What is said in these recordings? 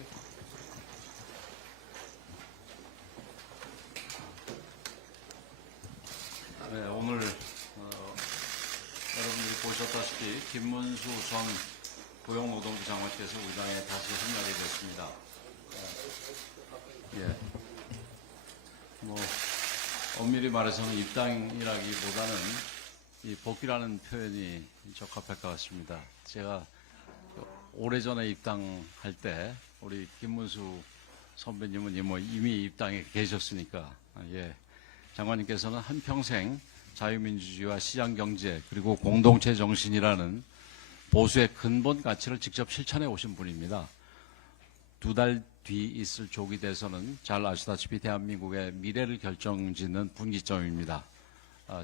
주세요. 네, 오늘 여러분들이 보셨다시피 김문수 전 고용노동부 장관께서 우리 당에 다시 합류하게 됐습니다. 예. 엄밀히 말해서는 입당이라기보다는 이 복귀라는 표현이 적합할 것 같습니다. 제가 오래전에 입당할 때 우리 김문수 선배님은 이미 입당에 계셨으니까, 예. 장관님께서는 한평생 자유민주주의와 시장경제 그리고 공동체 정신이라는 보수의 근본 가치를 직접 실천해 오신 분입니다. 2달 뒤 있을 조기 대선은 잘 아시다시피 대한민국의 미래를 결정짓는 분기점입니다.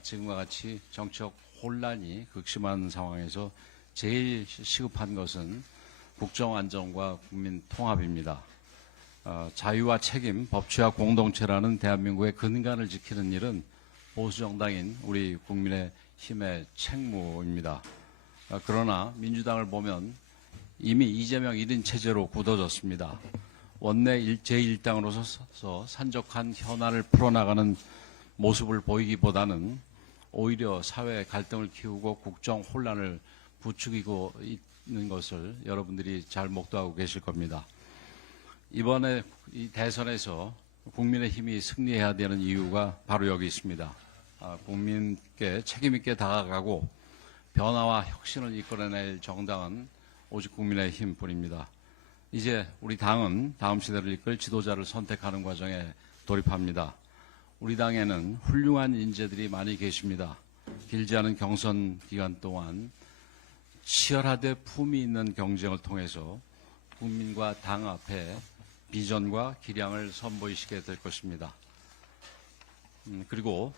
지금과 같이 정치적 혼란이 극심한 상황에서 제일 시급한 것은 국정 안정과 국민 통합입니다. 자유와 책임, 법치와 공동체라는 대한민국의 근간을 지키는 일은 보수정당인 우리 국민의 힘의 책무입니다. 그러나 민주당을 보면 이미 이재명 1인 체제로 굳어졌습니다. 원내 제1당으로서 산적한 현안을 풀어나가는 모습을 보이기보다는 오히려 사회 갈등을 키우고 국정 혼란을 부추기고 있는 것을 여러분들이 잘 목도하고 계실 겁니다. 이번에 이 대선에서 국민의 힘이 승리해야 되는 이유가 바로 여기 있습니다. 국민께 책임있게 다가가고 변화와 혁신을 이끌어낼 정당은 오직 국민의 힘뿐입니다. 이제 우리 당은 다음 시대를 이끌 지도자를 선택하는 과정에 돌입합니다. 우리 당에는 훌륭한 인재들이 많이 계십니다. 길지 않은 경선 기간 동안 치열하되 품위 있는 경쟁을 통해서 국민과 당 앞에 비전과 기량을 선보이시게 될 것입니다. 그리고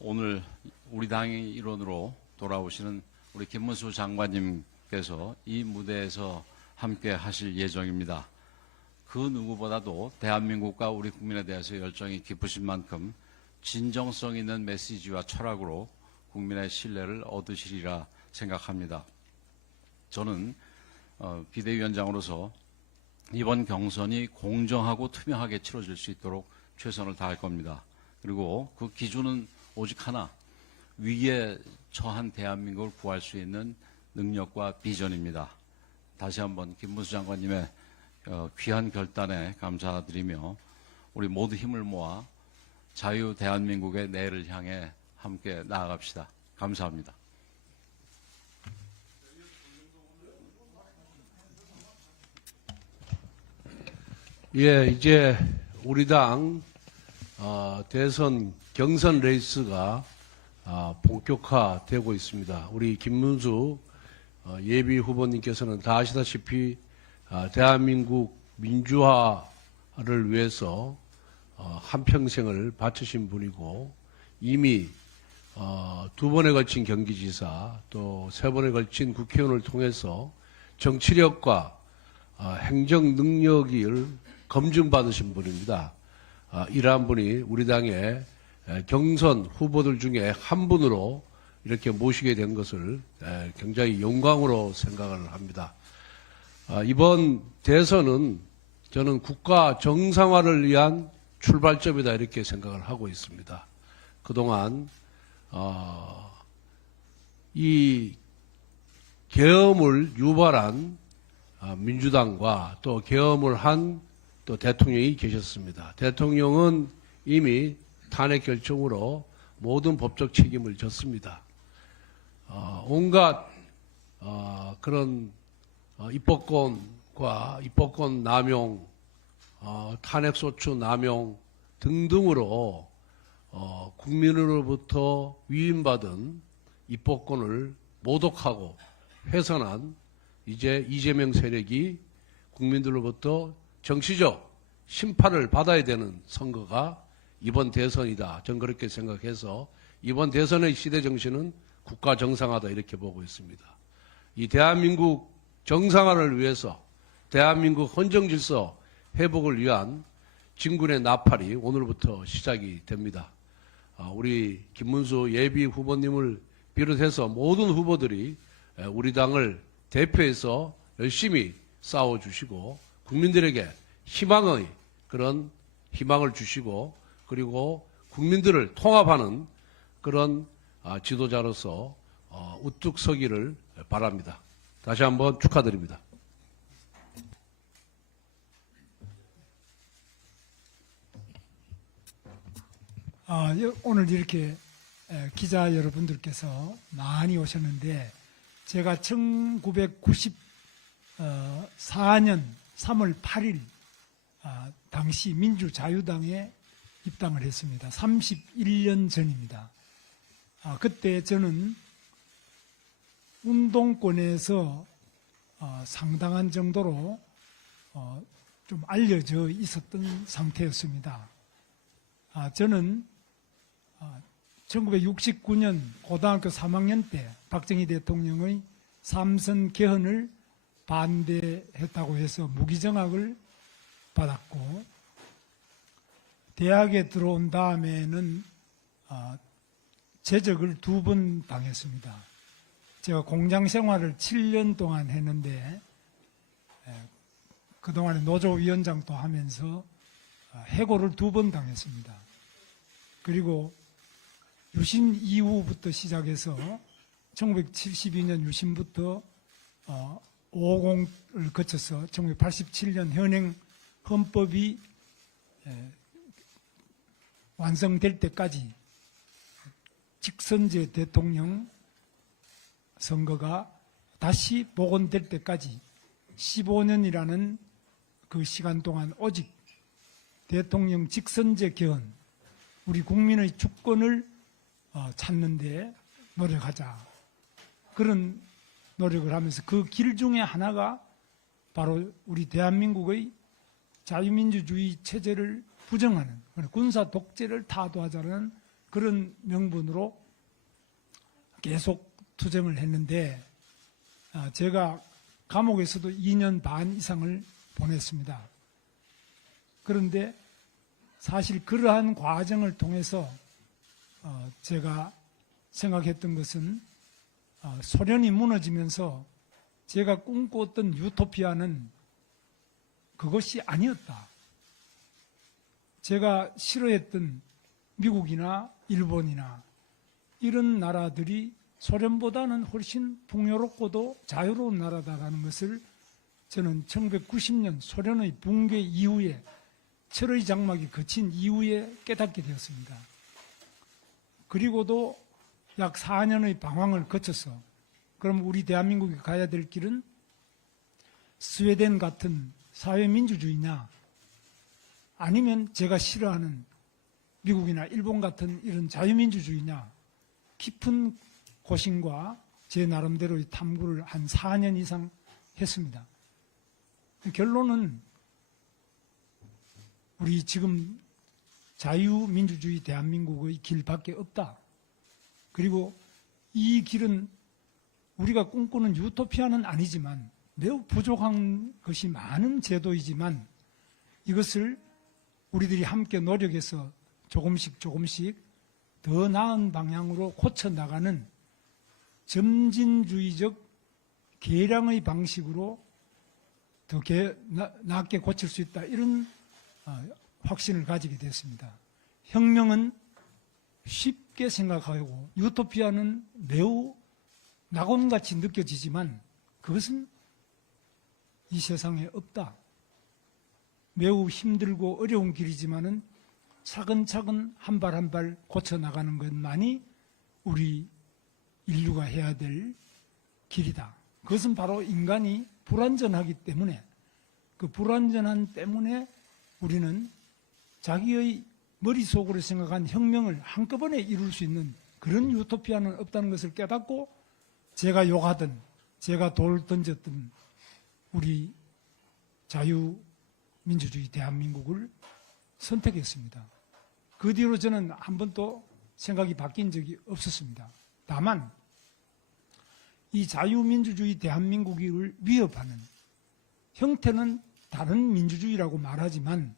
오늘 우리 당의 일원으로 돌아오시는 우리 김문수 장관님께서 이 무대에서 함께 하실 예정입니다. 그 누구보다도 대한민국과 우리 국민에 대해서 열정이 깊으신 만큼 진정성 있는 메시지와 철학으로 국민의 신뢰를 얻으시리라 생각합니다. 저는 비대위원장으로서 이번 경선이 공정하고 투명하게 치러질 수 있도록 최선을 다할 겁니다. 그리고 그 기준은 오직 하나, 위기에 처한 대한민국을 구할 수 있는 능력과 비전입니다. 다시 한번 김문수 장관님의 귀한 결단에 감사드리며 우리 모두 힘을 모아 자유 대한민국의 내일을 향해 함께 나아갑시다. 감사합니다. 예, 이제 우리 당 대선 경선 레이스가 본격화되고 있습니다. 우리 김문수 예비 후보님께서는 다 아시다시피 대한민국 민주화를 위해서 한평생을 바치신 분이고 이미 2번에 걸친 경기지사 또 3번에 걸친 국회의원을 통해서 정치력과 행정 능력을 검증받으신 분입니다. 이러한 분이 우리 당의 경선 후보들 중에 한 분으로 이렇게 모시게 된 것을 굉장히 영광으로 생각을 합니다. 이번 대선은 저는 국가 정상화를 위한 출발점이다 이렇게 생각을 하고 있습니다. 그동안 이 계엄을 유발한 민주당과 또 계엄을 한 또 대통령이 계셨습니다. 대통령은 이미 탄핵 결정으로 모든 법적 책임을 졌습니다. 온갖 그런 입법권과 입법권 남용, 탄핵소추 남용 등등으로 국민으로부터 위임받은 입법권을 모독하고 훼손한 이제 이재명 세력이 국민들로부터 정치적 심판을 받아야 되는 선거가 이번 대선이다. 저는 그렇게 생각해서 이번 대선의 시대 정신은 국가 정상화다 이렇게 보고 있습니다. 이 대한민국 정상화를 위해서 대한민국 헌정 질서 회복을 위한 진군의 나팔이 오늘부터 시작이 됩니다. 우리 김문수 예비 후보님을 비롯해서 모든 후보들이 우리 당을 대표해서 열심히 싸워주시고 국민들에게 희망의 그런 희망을 주시고 그리고 국민들을 통합하는 그런 지도자로서 우뚝 서기를 바랍니다. 다시 한번 축하드립니다. 오늘 이렇게 기자 여러분들께서 많이 오셨는데 제가 1994년 3월 8일 당시 민주자유당에 입당을 했습니다. 31년 전입니다. 그때 저는 운동권에서 상당한 정도로 좀 알려져 있었던 상태였습니다. 저는 1969년 고등학교 3학년 때 박정희 대통령의 삼선 개헌을 반대했다고 해서 무기정학을 받았고, 대학에 들어온 다음에는 제적을 2번 당했습니다. 제가 공장 생활을 7년 동안 했는데 그동안에 노조위원장도 하면서 해고를 2번 당했습니다. 그리고 유신 이후부터 시작해서 1972년 유신부터 550을 거쳐서 1987년 현행 헌법이 완성될 때까지 직선제 대통령 선거가 다시 복원될 때까지 15년이라는 그 시간 동안 오직 대통령 직선제 개헌, 우리 국민의 주권을 찾는 데 노력하자. 그런 노력을 하면서 그 길 중에 하나가 바로 우리 대한민국의 자유민주주의 체제를 부정하는 군사 독재를 타도하자는 그런 명분으로 계속 투쟁을 했는데 제가 감옥에서도 2년 반 이상을 보냈습니다. 그런데 사실 그러한 과정을 통해서 제가 생각했던 것은 소련이 무너지면서 제가 꿈꿨던 유토피아는 그것이 아니었다. 제가 싫어했던 미국이나 일본이나 이런 나라들이 소련보다는 훨씬 풍요롭고도 자유로운 나라다라는 것을 저는 1990년 소련의 붕괴 이후에 철의 장막이 거친 이후에 깨닫게 되었습니다. 그리고도 약 4년의 방황을 거쳐서 그럼 우리 대한민국이 가야 될 길은 스웨덴 같은 사회민주주의냐 아니면 제가 싫어하는 미국이나 일본 같은 이런 자유민주주의냐, 깊은 고심과 제 나름대로의 탐구를 한 4년 이상 했습니다. 결론은 우리 지금 자유민주주의 대한민국의 길밖에 없다. 그리고 이 길은 우리가 꿈꾸는 유토피아는 아니지만 매우 부족한 것이 많은 제도이지만 이것을 우리들이 함께 노력해서 조금씩 더 나은 방향으로 고쳐나가는 점진주의적 개량의 방식으로 더 낫게 고칠 수 있다. 이런 확신을 가지게 됐습니다. 혁명은 쉽게 생각하고 유토피아는 매우 낙원같이 느껴지지만 그것은 이 세상에 없다. 매우 힘들고 어려운 길이지만은 차근차근 한 발 한 발 고쳐나가는 것만이 우리 인류가 해야 될 길이다. 그것은 바로 인간이 불완전하기 때문에 그 불완전한 때문에 우리는 자기의 머릿속으로 생각한 혁명을 한꺼번에 이룰 수 있는 그런 유토피아는 없다는 것을 깨닫고 제가 욕하던, 제가 돌 던졌던 우리 자유민주주의 대한민국을 선택했습니다. 그 뒤로 저는 한 번도 생각이 바뀐 적이 없었습니다. 다만 이 자유민주주의 대한민국을 위협하는 형태는 다른 민주주의라고 말하지만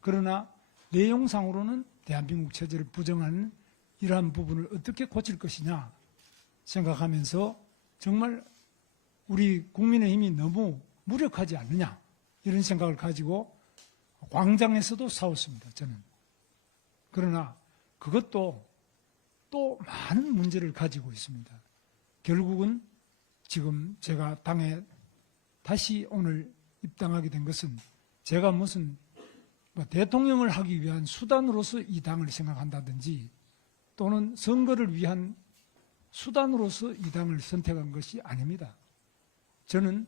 그러나 내용상으로는 대한민국 체제를 부정하는 이러한 부분을 어떻게 고칠 것이냐 생각하면서 정말 우리 국민의힘이 너무 무력하지 않느냐 이런 생각을 가지고 광장에서도 싸웠습니다. 저는. 그러나 그것도 또 많은 문제를 가지고 있습니다. 결국은 지금 제가 당에 다시 오늘 입당하게 된 것은 제가 무슨 대통령을 하기 위한 수단으로서 이 당을 생각한다든지 또는 선거를 위한 수단으로서 이 당을 선택한 것이 아닙니다. 저는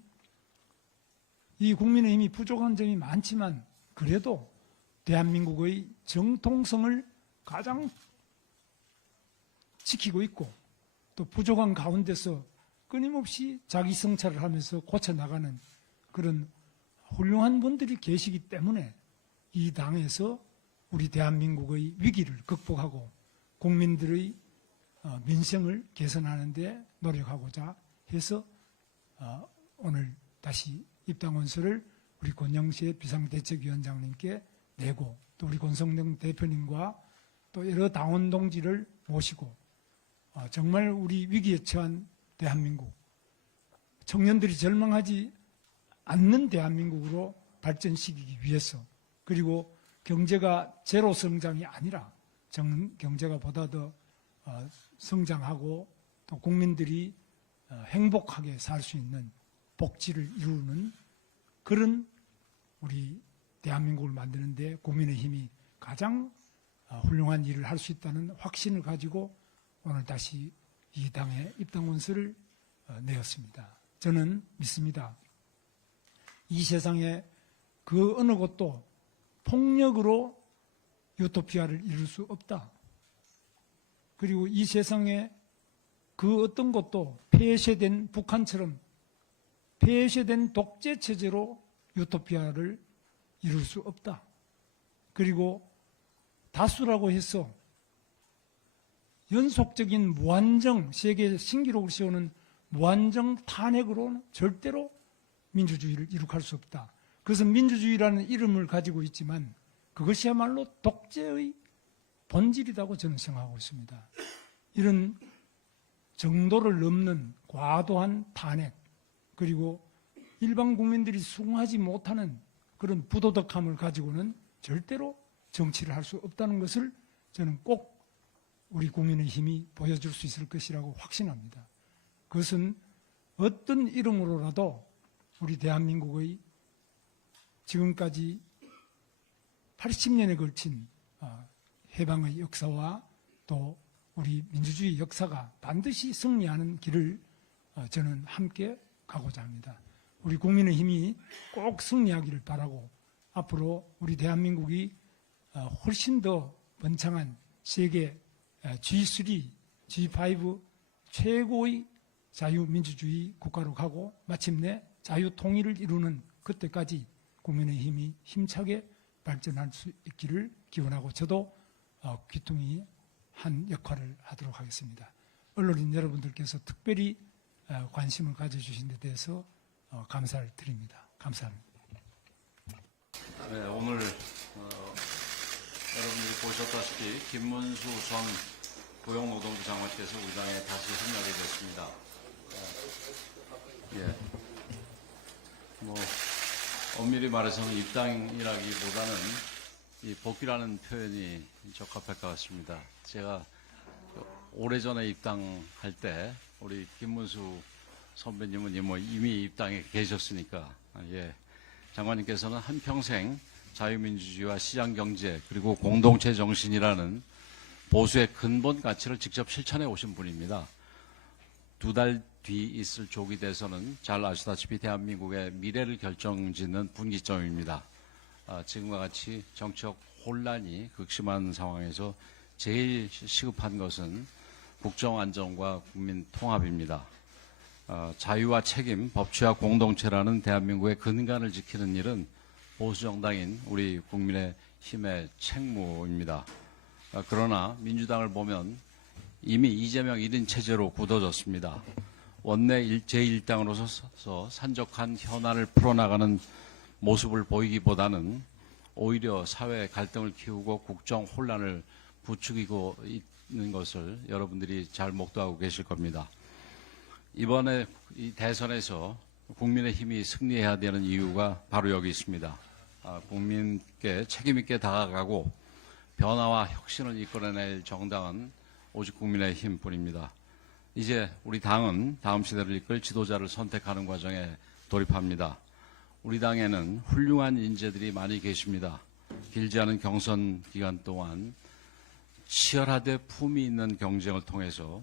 이 국민의힘이 부족한 점이 많지만 그래도 대한민국의 정통성을 가장 지키고 있고 또 부족한 가운데서 끊임없이 자기 성찰을 하면서 고쳐나가는 그런 훌륭한 분들이 계시기 때문에 이 당에서 우리 대한민국의 위기를 극복하고 국민들의 민생을 개선하는 데 노력하고자 해서 오늘 다시 입당원서를 우리 권영세 비상대책위원장님께 내고 또 우리 권성동 대표님과 또 여러 당원 동지를 모시고 정말 우리 위기에 처한 대한민국, 청년들이 절망하지 않는 대한민국으로 발전시키기 위해서 그리고 경제가 제로 성장이 아니라 경제가 보다 더 성장하고 또 국민들이 행복하게 살 수 있는 복지를 이루는 그런 우리 대한민국을 만드는데 국민의힘이 가장 훌륭한 일을 할 수 있다는 확신을 가지고 오늘 다시 이 당에 입당원서를 내었습니다. 저는 믿습니다. 이 세상에 그 어느 곳도 폭력으로 유토피아를 이룰 수 없다. 그리고 이 세상에 그 어떤 곳도 폐쇄된 북한처럼 폐쇄된 독재 체제로 유토피아를 이룰 수 없다. 그리고 다수라고 해서 연속적인 무한정, 세계 신기록을 세우는 무한정 탄핵으로는 절대로 민주주의를 이룩할 수 없다. 그래서 민주주의라는 이름을 가지고 있지만 그것이야말로 독재의 본질이라고 저는 생각하고 있습니다. 이런 정도를 넘는 과도한 탄핵 그리고 일반 국민들이 수긍하지 못하는 그런 부도덕함을 가지고는 절대로 정치를 할 수 없다는 것을 저는 꼭 우리 국민의힘이 보여줄 수 있을 것이라고 확신합니다. 그것은 어떤 이름으로라도 우리 대한민국의 지금까지 80년에 걸친 해방의 역사와 또 우리 민주주의 역사가 반드시 승리하는 길을 저는 함께 가고자 합니다. 우리 국민의힘이 꼭 승리하기를 바라고 앞으로 우리 대한민국이 훨씬 더 번창한 세계 G3, G5 최고의 자유민주주의 국가로 가고 마침내 자유통일을 이루는 그때까지 국민의힘이 힘차게 발전할 수 있기를 기원하고 저도 귀퉁이 한 역할을 하도록 하겠습니다. 언론인 여러분들께서 특별히 관심을 가져주신 데 대해서 감사를 드립니다. 감사합니다. 네, 오늘 여러분들이 보셨다시피 김문수 전 고용노동부 장관께서 우리 당에 다시 합류하게 됐습니다. 엄밀히 말해서는 입당이라기보다는 이 복귀라는 표현이 적합할 것 같습니다. 제가 오래전에 입당할 때 우리 김문수 선배님은 이미 입당에 계셨으니까 장관님께서는 한평생 자유민주주의와 시장경제 그리고 공동체 정신이라는 보수의 근본 가치를 직접 실천해 오신 분입니다. 2달 뒤 있을 조기 대선은 잘 아시다시피 대한민국의 미래를 결정짓는 분기점입니다. 지금과 같이 정치적 혼란이 극심한 상황에서 제일 시급한 것은 국정 안정과 국민 통합입니다. 자유와 책임, 법치와 공동체라는 대한민국의 근간을 지키는 일은 보수정당인 우리 국민의힘의 책무입니다. 그러나 민주당을 보면 이미 이재명 1인 체제로 굳어졌습니다. 원내 제1당으로서 산적한 현안을 풀어나가는 모습을 보이기보다는 오히려 사회 갈등을 키우고 국정 혼란을 부추기고 있는 것을 여러분들이 잘 목도하고 계실 겁니다. 이번에 이 대선에서 국민의힘이 승리해야 되는 이유가 바로 여기 있습니다. 국민께 책임있게 다가가고 변화와 혁신을 이끌어낼 정당은 오직 국민의힘뿐입니다. 이제 우리 당은 다음 시대를 이끌 지도자를 선택하는 과정에 돌입합니다. 우리 당에는 훌륭한 인재들이 많이 계십니다. 길지 않은 경선 기간 동안 치열하되 품위 있는 경쟁을 통해서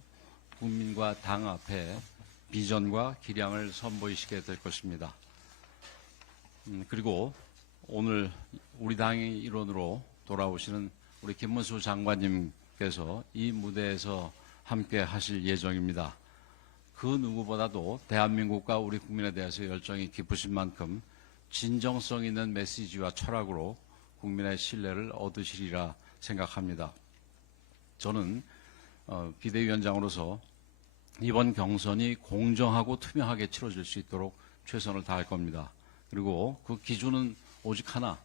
국민과 당 앞에 비전과 기량을 선보이시게 될 것입니다. 그리고 오늘 우리 당의 일원으로 돌아오시는 우리 김문수 장관님께서 이 무대에서 함께 하실 예정입니다. 그 누구보다도 대한민국과 우리 국민에 대해서 열정이 깊으신 만큼 진정성 있는 메시지와 철학으로 국민의 신뢰를 얻으시리라 생각합니다. 저는 비대위원장으로서 이번 경선이 공정하고 투명하게 치러질 수 있도록 최선을 다할 겁니다. 그리고 그 기준은 오직 하나,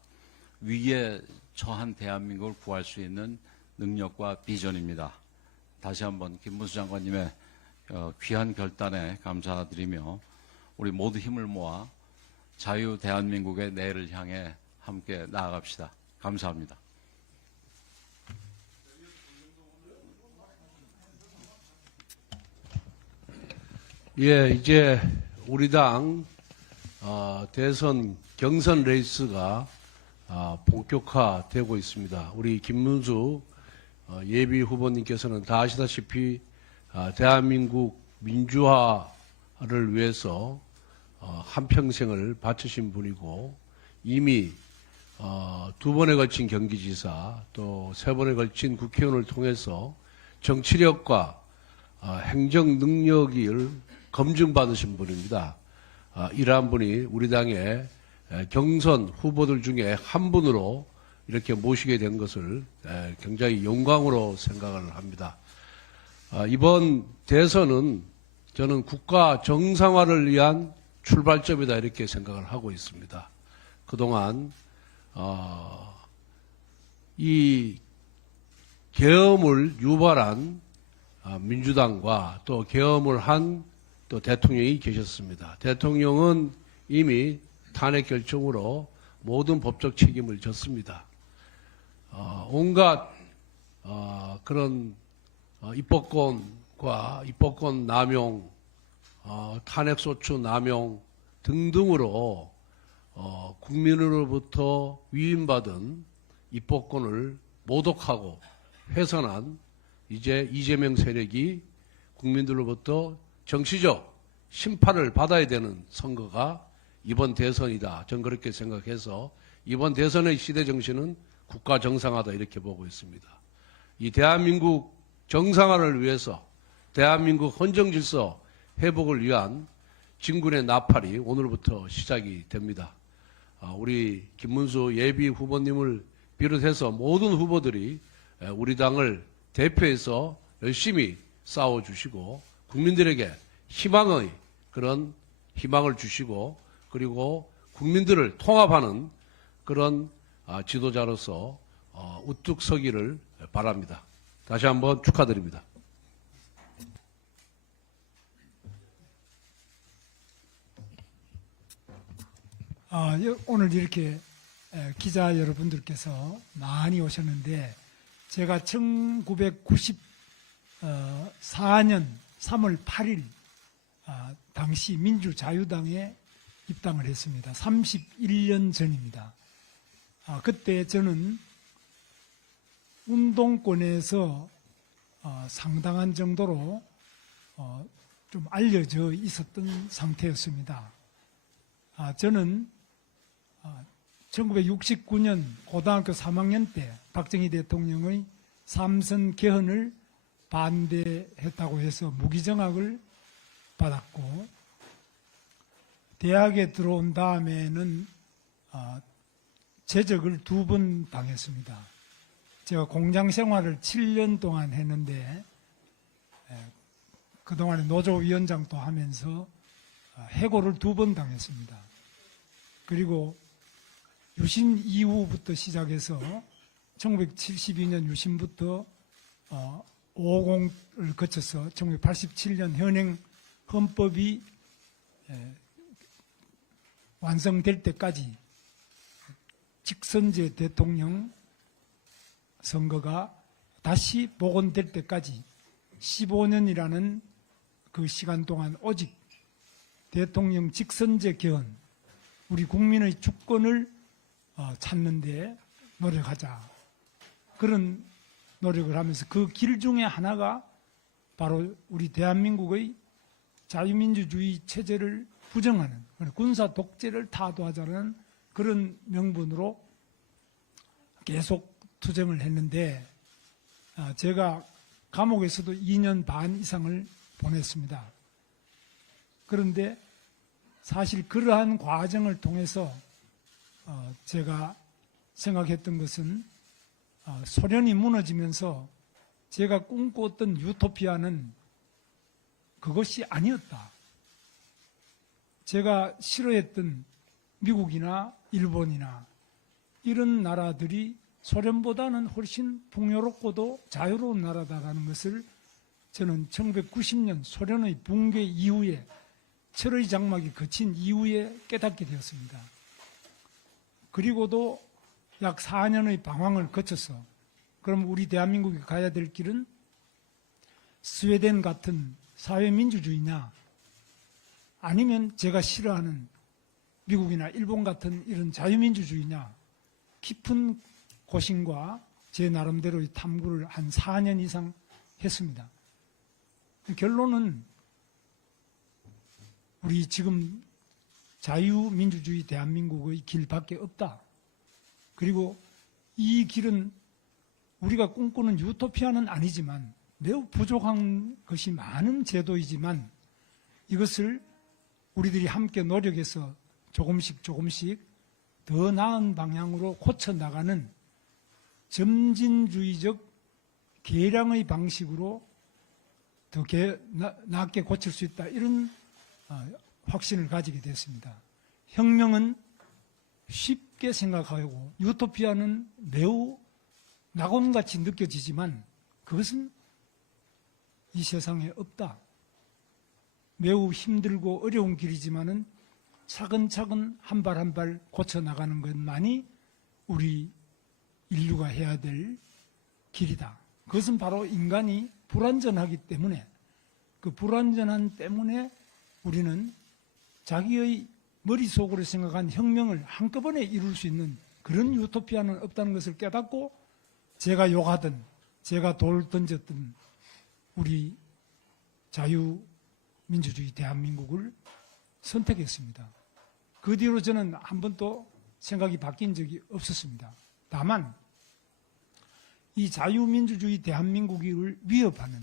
위기에 처한 대한민국을 구할 수 있는 능력과 비전입니다. 다시 한번 김문수 장관님의 귀한 결단에 감사드리며 우리 모두 힘을 모아 자유 대한민국의 내일을 향해 함께 나아갑시다. 감사합니다. 예, 이제 우리 당 대선 경선 레이스가 본격화되고 있습니다. 우리 김문수 예비 후보님께서는 다 아시다시피 대한민국 민주화를 위해서 한평생을 바치신 분이고 이미 두 번에 걸친 경기지사 또 세 번에 걸친 국회의원을 통해서 정치력과 행정 능력을 검증받으신 분입니다. 이러한 분이 우리 당의 경선 후보들 중에 한 분으로 이렇게 모시게 된 것을 굉장히 영광으로 생각을 합니다. 이번 대선은 저는 국가 정상화를 위한 출발점이다 이렇게 생각을 하고 있습니다. 그동안 이 계엄을 유발한 민주당과 또 계엄을 한 또 대통령이 계셨습니다. 대통령은 이미 탄핵 결정으로 모든 법적 책임을 졌습니다. 온갖 그런 입법권과 입법권 남용, 탄핵소추 남용 등등으로 국민으로부터 위임받은 입법권을 모독하고 훼손한 이제 이재명 세력이 국민들로부터 정치적 심판을 받아야 되는 선거가 이번 대선이다. 전 그렇게 생각해서 이번 대선의 시대 정신은 국가 정상화다 이렇게 보고 있습니다. 이 대한민국 정상화를 위해서 대한민국 헌정 질서 회복을 위한 진군의 나팔이 오늘부터 시작이 됩니다. 우리 김문수 예비 후보님을 비롯해서 모든 후보들이 우리 당을 대표해서 열심히 싸워주시고 국민들에게 희망의 그런 희망을 주시고 그리고 국민들을 통합하는 그런 지도자로서 우뚝 서기를 바랍니다. 다시 한번 축하드립니다. 오늘 이렇게 기자 여러분들께서 많이 오셨는데 제가 1994년 3월 8일 당시 민주자유당에 입당을 했습니다. 31년 전입니다. 그때 저는 운동권에서 상당한 정도로 좀 알려져 있었던 상태였습니다. 저는 1969년 고등학교 3학년 때 박정희 대통령의 삼선 개헌을 반대했다고 해서 무기정학을 받았고 대학에 들어온 다음에는 제적을 2번 당했습니다. 제가 공장 생활을 7년 동안 했는데 그동안에 노조위원장도 하면서 해고를 2번 당했습니다. 그리고 유신 이후부터 시작해서 1972년 유신부터 550을 거쳐서 1987년 현행 헌법이 완성될 때까지 직선제 대통령 선거가 다시 복원될 때까지 15년이라는 그 시간 동안 오직 대통령 직선제 개헌, 우리 국민의 주권을 찾는 데 노력하자. 그런 노력을 하면서 그 길 중에 하나가 바로 우리 대한민국의 자유민주주의 체제를 부정하는 군사 독재를 타도하자는 그런 명분으로 계속 투쟁을 했는데 제가 감옥에서도 2년 반 이상을 보냈습니다. 그런데 사실 그러한 과정을 통해서 제가 생각했던 것은 소련이 무너지면서 제가 꿈꾸었던 유토피아는 그것이 아니었다. 제가 싫어했던 미국이나 일본이나 이런 나라들이 소련보다는 훨씬 풍요롭고도 자유로운 나라다라는 것을 저는 1990년 소련의 붕괴 이후에 철의 장막이 거친 이후에 깨닫게 되었습니다. 그리고도 약 4년의 방황을 거쳐서 그럼 우리 대한민국이 가야 될 길은 스웨덴 같은 사회민주주의냐 아니면 제가 싫어하는 미국이나 일본 같은 이런 자유민주주의냐 깊은 고심과 제 나름대로의 탐구를 한 4년 이상 했습니다. 결론은 우리 지금 자유민주주의 대한민국의 길밖에 없다. 그리고 이 길은 우리가 꿈꾸는 유토피아는 아니지만 매우 부족한 것이 많은 제도이지만 이것을 우리들이 함께 노력해서 조금씩 더 나은 방향으로 고쳐나가는 점진주의적 개량의 방식으로 더 낫게 고칠 수 있다. 이런 확신을 가지게 됐습니다. 혁명은 쉽게 생각하고 유토피아는 매우 낙원같이 느껴지지만 그것은 이 세상에 없다. 매우 힘들고 어려운 길이지만은 차근차근 한 발 한 발 고쳐나가는 것만이 우리 인류가 해야 될 길이다. 그것은 바로 인간이 불완전하기 때문에 그 불완전한 때문에 우리는 자기의 머릿속으로 생각한 혁명을 한꺼번에 이룰 수 있는 그런 유토피아는 없다는 것을 깨닫고 제가 욕하던 제가 돌 던졌던 우리 자유민주주의 대한민국을 선택했습니다. 그 뒤로 저는 한 번도 생각이 바뀐 적이 없었습니다. 다만 이 자유민주주의 대한민국을 위협하는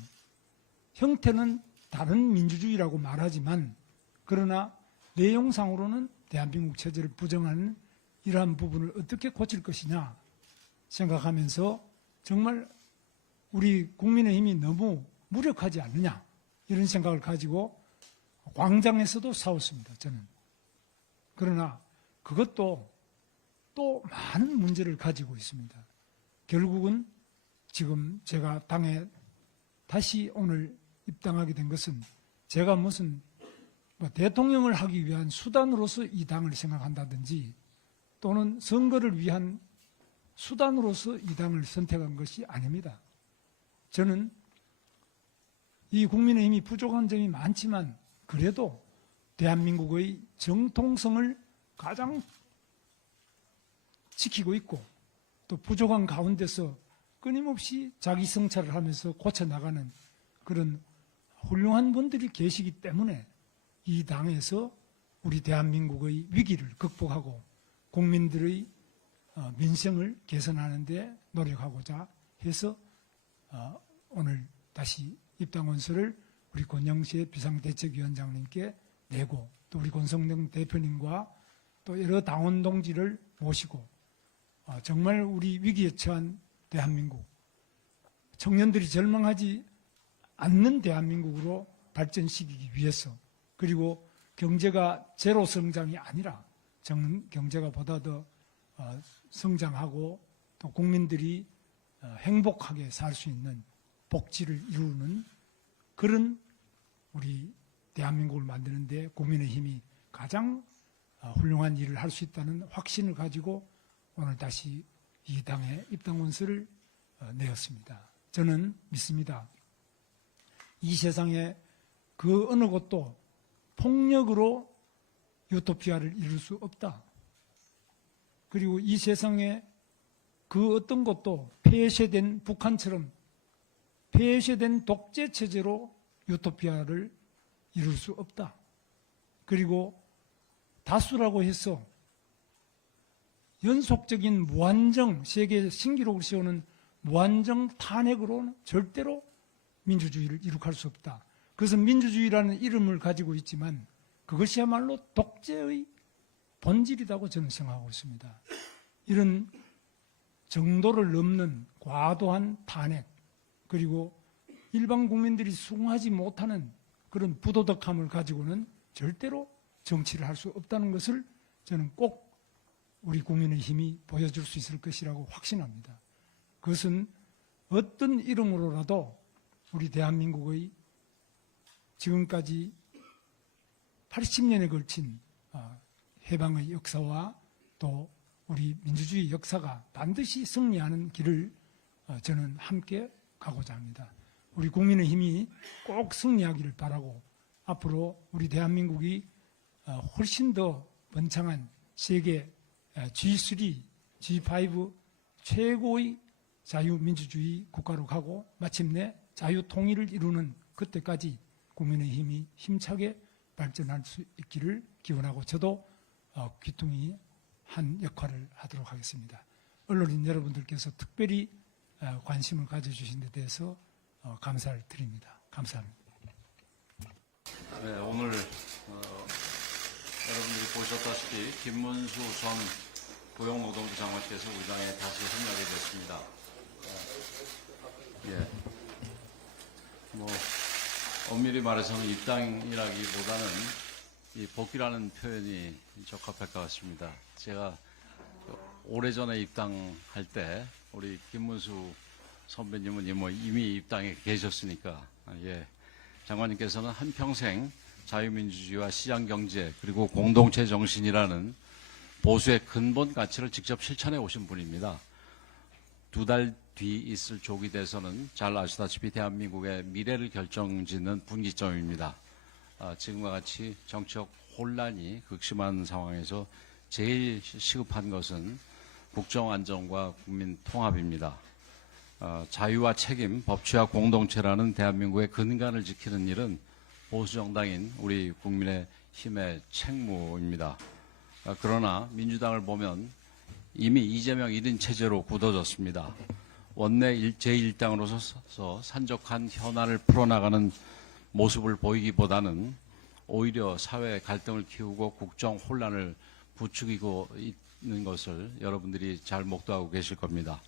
형태는 다른 민주주의라고 말하지만 그러나 내용상으로는 대한민국 체제를 부정하는 이러한 부분을 어떻게 고칠 것이냐 생각하면서 정말 우리 국민의힘이 너무 무력하지 않느냐 이런 생각을 가지고 광장에서도 싸웠습니다. 저는. 그러나 그것도 또 많은 문제를 가지고 있습니다. 결국은 지금 제가 당에 다시 오늘 입당하게 된 것은 제가 무슨 대통령을 하기 위한 수단으로서 이 당을 생각한다든지 또는 선거를 위한 수단으로서 이 당을 선택한 것이 아닙니다. 저는 이 국민의힘이 부족한 점이 많지만 그래도 대한민국의 정통성을 가장 지키고 있고 또 부족한 가운데서 끊임없이 자기 성찰을 하면서 고쳐나가는 그런 훌륭한 분들이 계시기 때문에 이 당에서 우리 대한민국의 위기를 극복하고 국민들의 민생을 개선하는 데 노력하고자 해서 오늘 다시 입당 원서를 우리 권영세 비상대책위원장님께 내고 또 우리 권성동 대표님과 또 여러 당원 동지를 모시고 정말 우리 위기에 처한 대한민국, 청년들이 절망하지 않는 대한민국으로 발전시키기 위해서 그리고 경제가 제로 성장이 아니라 경제가 보다 더 성장하고 또 국민들이 행복하게 살 수 있는 복지를 이루는 그런 우리 대한민국을 만드는 데 국민의힘이 가장 훌륭한 일을 할 수 있다는 확신을 가지고 오늘 다시 이 당에 입당원서를 내었습니다. 저는 믿습니다. 이 세상에 그 어느 것도 폭력으로 유토피아를 이룰 수 없다. 그리고 이 세상에 그 어떤 것도 폐쇄된 북한처럼 폐쇄된 독재 체제로 유토피아를 이룰 수 없다. 그리고 다수라고 해서 연속적인 무한정, 세계 신기록을 세우는 무한정 탄핵으로는 절대로 민주주의를 이룩할 수 없다. 그것은 민주주의라는 이름을 가지고 있지만 그것이야말로 독재의 본질이라고 저는 생각하고 있습니다. 이런 정도를 넘는 과도한 탄핵, 그리고 일반 국민들이 수긍하지 못하는 그런 부도덕함을 가지고는 절대로 정치를 할 수 없다는 것을 저는 꼭 우리 국민의힘이 보여줄 수 있을 것이라고 확신합니다. 그것은 어떤 이름으로라도 우리 대한민국의 지금까지 80년에 걸친 해방의 역사와 또 우리 민주주의 역사가 반드시 승리하는 길을 저는 함께 가고자 합니다. 우리 국민의힘이 꼭 승리하기를 바라고 앞으로 우리 대한민국이 훨씬 더 번창한 세계 G3, G5 최고의 자유민주주의 국가로 가고 마침내 자유통일을 이루는 그때까지 국민의힘이 힘차게 발전할 수 있기를 기원하고 저도 귀퉁이 한 역할을 하도록 하겠습니다. 언론인 여러분들께서 특별히 관심을 가져주신 데 대해서 감사를 드립니다. 감사합니다. 네, 오늘 여러분들이 보셨다시피 김문수 전 고용노동부 장관께서 우리 당에 다시 합류하게 됐습니다. 예. 엄밀히 말해서는 입당이라기보다는 이 복귀라는 표현이 적합할 것 같습니다. 제가 오래전에 입당할 때 우리 김문수 선배님은 이미 입당에 계셨으니까 장관님께서는 한평생 자유민주주의와 시장경제 그리고 공동체 정신이라는 보수의 근본 가치를 직접 실천해 오신 분입니다. 2달 뒤 있을 조기 대선은 잘 아시다시피 대한민국의 미래를 결정짓는 분기점입니다. 지금과 같이 정치적 혼란이 극심한 상황에서 제일 시급한 것은 국정 안정과 국민 통합입니다. 자유와 책임, 법치와 공동체라는 대한민국의 근간을 지키는 일은 보수정당인 우리 국민의 힘의 책무입니다. 그러나 민주당을 보면 이미 이재명 1인 체제로 굳어졌습니다. 원내 제1당으로서 산적한 현안을 풀어나가는 모습을 보이기보다는 오히려 사회 갈등을 키우고 국정 혼란을 부추기고 있는 것을 여러분들이 잘 목도하고 계실 겁니다.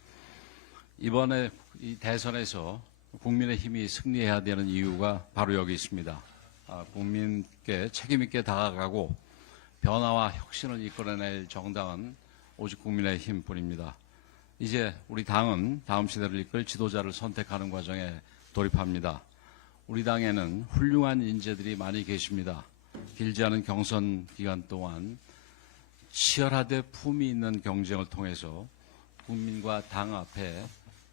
이번에 이 대선에서 국민의힘이 승리해야 되는 이유가 바로 여기 있습니다. 국민께 책임있게 다가가고 변화와 혁신을 이끌어낼 정당은 오직 국민의힘뿐입니다. 이제 우리 당은 다음 시대를 이끌 지도자를 선택하는 과정에 돌입합니다. 우리 당에는 훌륭한 인재들이 많이 계십니다. 길지 않은 경선 기간 동안 치열하되 품위 있는 경쟁을 통해서 국민과 당 앞에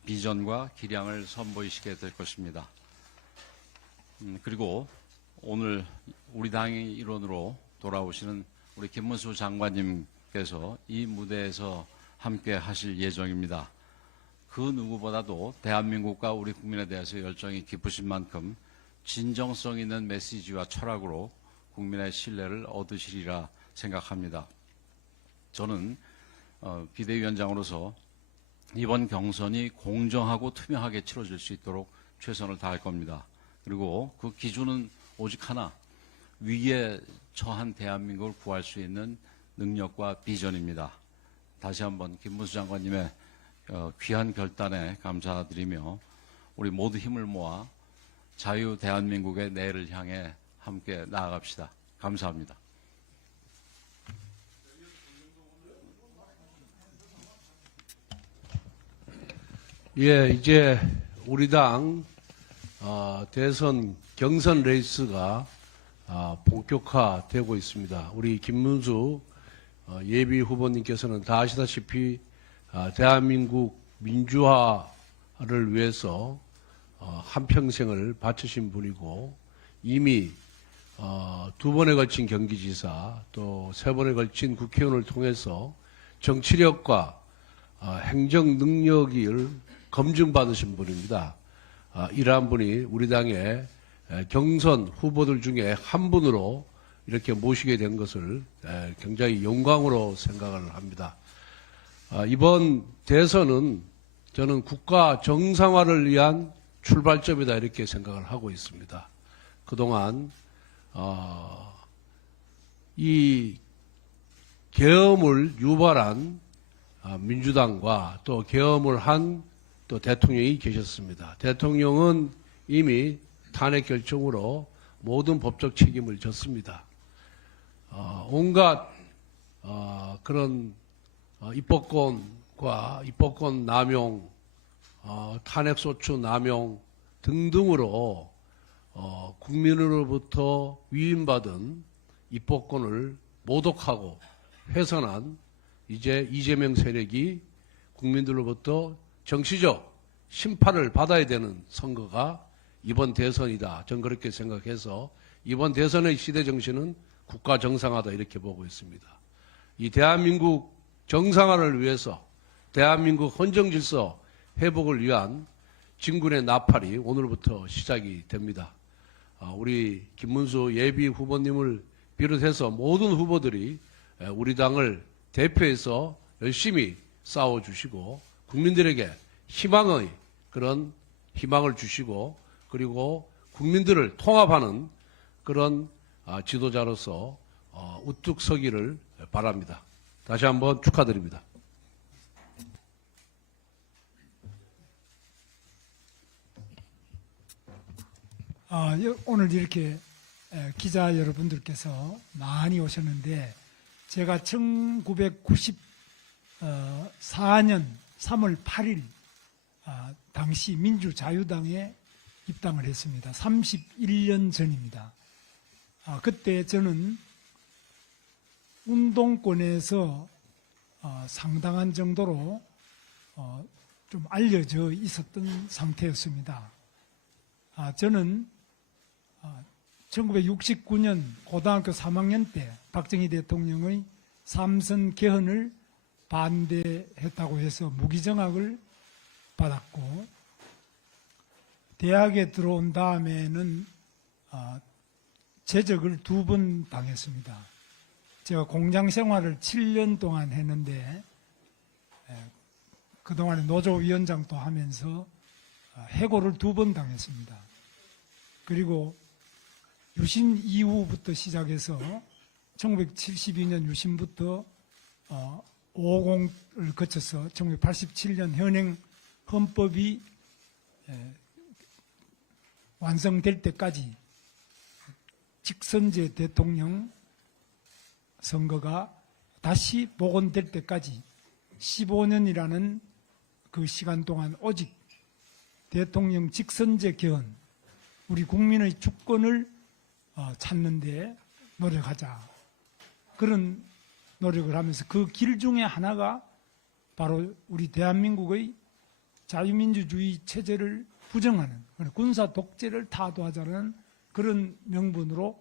비전과 기량을 선보이시게 될 것입니다. 그리고 오늘 우리 당의 일원으로 돌아오시는 우리 김문수 장관님께서 이 무대에서 함께 하실 예정입니다. 그 누구보다도 대한민국과 우리 국민에 대해서 열정이 깊으신 만큼 진정성 있는 메시지와 철학으로 국민의 신뢰를 얻으시리라 생각합니다. 저는 비대위원장으로서 이번 경선이 공정하고 투명하게 치러질 수 있도록 최선을 다할 겁니다. 그리고 그 기준은 오직 하나, 위기에 처한 대한민국을 구할 수 있는 능력과 비전입니다. 다시 한번 김문수 장관님의 귀한 결단에 감사드리며 우리 모두 힘을 모아 자유 대한민국의 내일을 향해 함께 나아갑시다. 감사합니다. 이제 우리 당 대선 경선 레이스가 본격화되고 있습니다. 우리 김문수 예비 후보님께서는 다 아시다시피 대한민국 민주화를 위해서 한평생을 바치신 분이고 이미 2번에 걸친 경기지사 또 3번에 걸친 국회의원을 통해서 정치력과 행정 능력을 검증받으신 분입니다. 이러한 분이 우리 당의 경선 후보들 중에 한 분으로 이렇게 모시게 된 것을 굉장히 영광으로 생각을 합니다. 이번 대선은 저는 국가 정상화를 위한 출발점이다 이렇게 생각을 하고 있습니다. 그동안 이 계엄을 유발한 민주당과 또 계엄을 한 또 대통령이 계셨습니다. 대통령은 이미 탄핵 결정으로 모든 법적 책임을 졌습니다. 온갖 그런 입법권과 입법권 남용, 탄핵소추 남용 등등으로 국민으로부터 위임받은 입법권을 모독하고 훼손한 이제 이재명 세력이 국민들로부터 정치적 심판을 받아야 되는 선거가 이번 대선이다. 전 그렇게 생각해서 이번 대선의 시대 정신은 국가 정상화다 이렇게 보고 있습니다. 이 대한민국 정상화를 위해서 대한민국 헌정 질서 회복을 위한 진군의 나팔이 오늘부터 시작이 됩니다. 우리 김문수 예비 후보님을 비롯해서 모든 후보들이 우리 당을 대표해서 열심히 싸워주시고 국민들에게 희망의 그런 희망을 주시고 그리고 국민들을 통합하는 그런 지도자로서 우뚝 서기를 바랍니다. 다시 한번 축하드립니다. 오늘 이렇게 기자 여러분들께서 많이 오셨는데 제가 1994년 3월 8일 당시 민주자유당에 입당을 했습니다. 31년 전입니다. 그때 저는 운동권에서 상당한 정도로 좀 알려져 있었던 상태였습니다. 저는 1969년 고등학교 3학년 때 박정희 대통령의 삼선 개헌을 반대했다고 해서 무기정학을 받았고 대학에 들어온 다음에는 제적을 2번 당했습니다. 제가 공장 생활을 7년 동안 했는데 그동안에 노조위원장도 하면서 해고를 2번 당했습니다. 그리고 유신 이후부터 시작해서 1972년 유신부터 550을 거쳐서 1987년 현행 헌법이 완성될 때까지 직선제 대통령 선거가 다시 복원될 때까지 15년이라는 그 시간 동안 오직 대통령 직선제 개헌, 우리 국민의 주권을 찾는 데 노력하자. 그런 노력을 하면서 그 길 중에 하나가 바로 우리 대한민국의 자유민주주의 체제를 부정하는 군사 독재를 타도하자는 그런 명분으로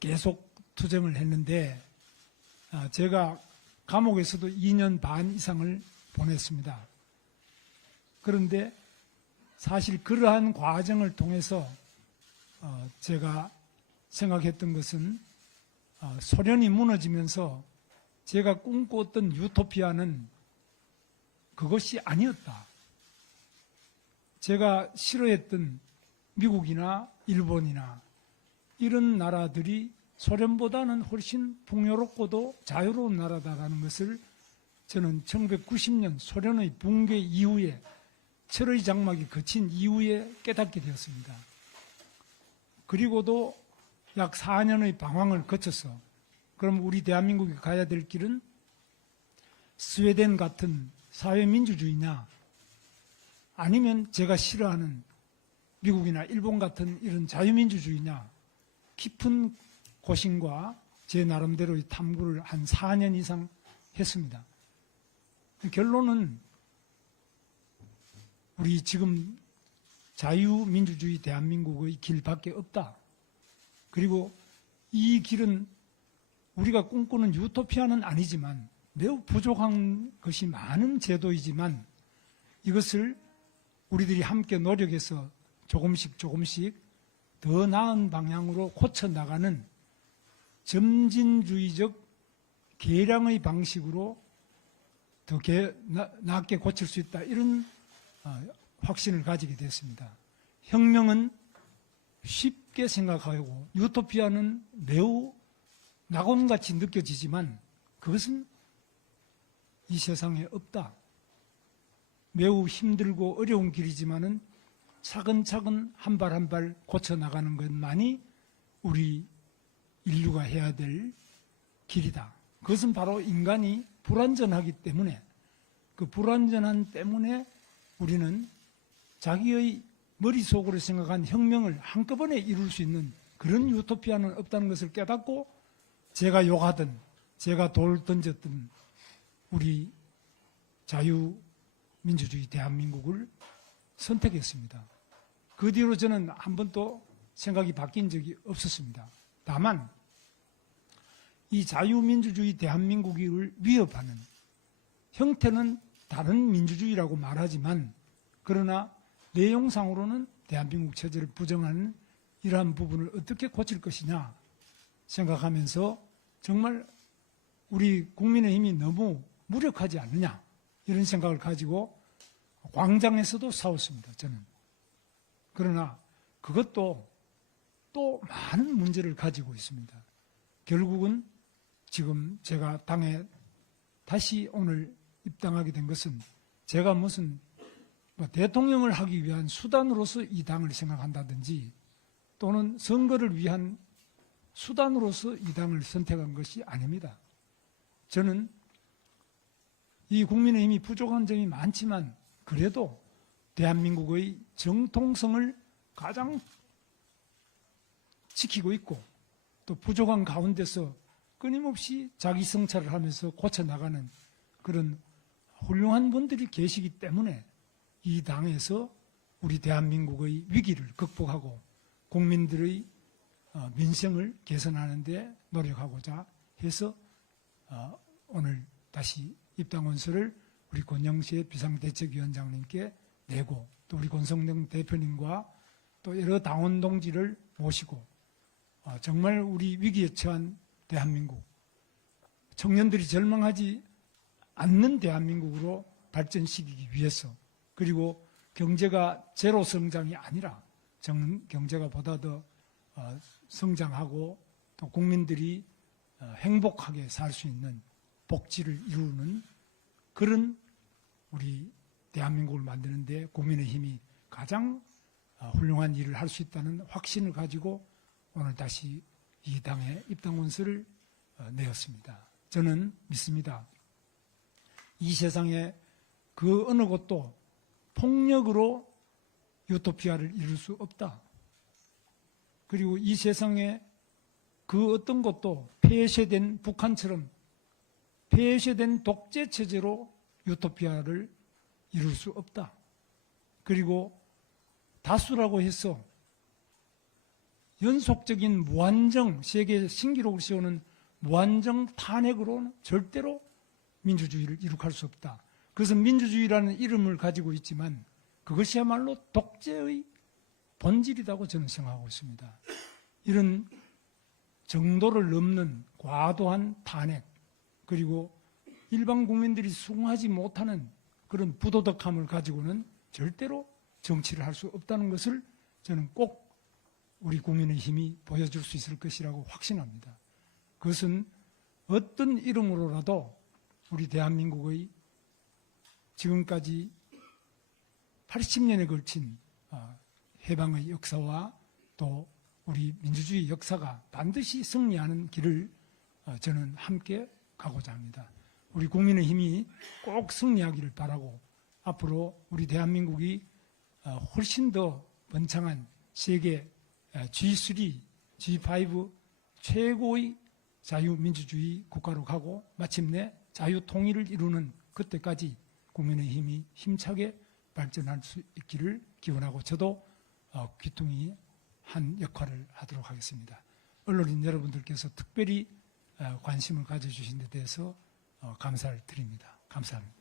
계속 투쟁을 했는데 제가 감옥에서도 2년 반 이상을 보냈습니다. 그런데 사실 그러한 과정을 통해서 제가 생각했던 것은 소련이 무너지면서 제가 꿈꿨던 유토피아는 그것이 아니었다. 제가 싫어했던 미국이나 일본이나 이런 나라들이 소련보다는 훨씬 풍요롭고도 자유로운 나라다라는 것을 저는 1990년 소련의 붕괴 이후에 철의 장막이 거친 이후에 깨닫게 되었습니다. 그리고도 약 4년의 방황을 거쳐서 그럼 우리 대한민국이 가야 될 길은 스웨덴 같은 사회민주주의냐 아니면 제가 싫어하는 미국이나 일본 같은 이런 자유민주주의냐 깊은 고심과 제 나름대로의 탐구를 한 4년 이상 했습니다. 결론은 우리 지금 자유민주주의 대한민국의 길밖에 없다. 그리고 이 길은 우리가 꿈꾸는 유토피아는 아니지만 매우 부족한 것이 많은 제도이지만 이것을 우리들이 함께 노력해서 조금씩 더 나은 방향으로 고쳐나가는 점진주의적 개량의 방식으로 더 낫게 고칠 수 있다. 이런 확신을 가지게 됐습니다. 혁명은 쉽게 생각하고 유토피아는 매우 낙원같이 느껴지지만 그것은 이 세상에 없다. 매우 힘들고 어려운 길이지만은 차근차근 한 발 한 발 고쳐나가는 것만이 우리 인류가 해야 될 길이다. 그것은 바로 인간이 불완전하기 때문에 그 불완전한 때문에 우리는 자기의 머릿속으로 생각한 혁명을 한꺼번에 이룰 수 있는 그런 유토피아는 없다는 것을 깨닫고 제가 욕하든 제가 돌 던졌든 우리 자유민주주의 대한민국을 선택했습니다. 그 뒤로 저는 한 번도 생각이 바뀐 적이 없었습니다. 다만 이 자유민주주의 대한민국을 위협하는 형태는 다른 민주주의라고 말하지만 그러나 내용상으로는 대한민국 체제를 부정하는 이러한 부분을 어떻게 고칠 것이냐 생각하면서 정말 우리 국민의힘이 너무 무력하지 않느냐 이런 생각을 가지고 광장에서도 싸웠습니다. 저는. 그러나 그것도 또 많은 문제를 가지고 있습니다. 결국은 지금 제가 당에 다시 오늘 입당하게 된 것은 제가 무슨 대통령을 하기 위한 수단으로서 이 당을 생각한다든지 또는 선거를 위한 수단으로서 이 당을 선택한 것이 아닙니다. 저는 이 국민의힘이 부족한 점이 많지만 그래도 대한민국의 정통성을 가장 지키고 있고 또 부족한 가운데서 끊임없이 자기 성찰을 하면서 고쳐나가는 그런 훌륭한 분들이 계시기 때문에 이 당에서 우리 대한민국의 위기를 극복하고 국민들의 민생을 개선하는 데 노력하고자 해서 오늘 다시 입당원서를 우리 권영세 비상대책위원장님께 내고 또 우리 권성동 대표님과 또 여러 당원 동지를 모시고 정말 우리 위기에 처한 대한민국, 청년들이 절망하지 않는 대한민국으로 발전시키기 위해서 그리고 경제가 제로 성장이 아니라 경제가 보다 더 성장하고 또 국민들이 행복하게 살 수 있는 복지를 이루는 그런 우리 대한민국을 만드는 데 국민의힘이 가장 훌륭한 일을 할 수 있다는 확신을 가지고 오늘 다시 이 당에 입당원서를 내었습니다. 저는 믿습니다. 이 세상에 그 어느 곳도 폭력으로 유토피아를 이룰 수 없다. 그리고 이 세상에 그 어떤 것도 폐쇄된 북한처럼 폐쇄된 독재 체제로 유토피아를 이룰 수 없다. 그리고 다수라고 해서 연속적인 무한정 세계 신기록을 세우는 무한정 탄핵으로는 절대로 민주주의를 이룩할 수 없다. 그것은 민주주의라는 이름을 가지고 있지만 그것이야말로 독재의 본질이라고 저는 생각하고 있습니다. 이런 정도를 넘는 과도한 탄핵 그리고 일반 국민들이 수긍하지 못하는 그런 부도덕함을 가지고는 절대로 정치를 할 수 없다는 것을 저는 꼭 우리 국민의힘이 보여줄 수 있을 것이라고 확신합니다. 그것은 어떤 이름으로라도 우리 대한민국의 지금까지 80년에 걸친 해방의 역사와 또 우리 민주주의 역사가 반드시 승리하는 길을 저는 함께 가고자 합니다. 우리 국민의힘이 꼭 승리하기를 바라고 앞으로 우리 대한민국이 훨씬 더 번창한 세계 G3, G5 최고의 자유민주주의 국가로 가고 마침내 자유통일을 이루는 그때까지 국민의힘이 힘차게 발전할 수 있기를 기원하고 저도 귀퉁이 한 역할을 하도록 하겠습니다. 언론인 여러분들께서 특별히 관심을 가져주신 데 대해서 감사를 드립니다. 감사합니다.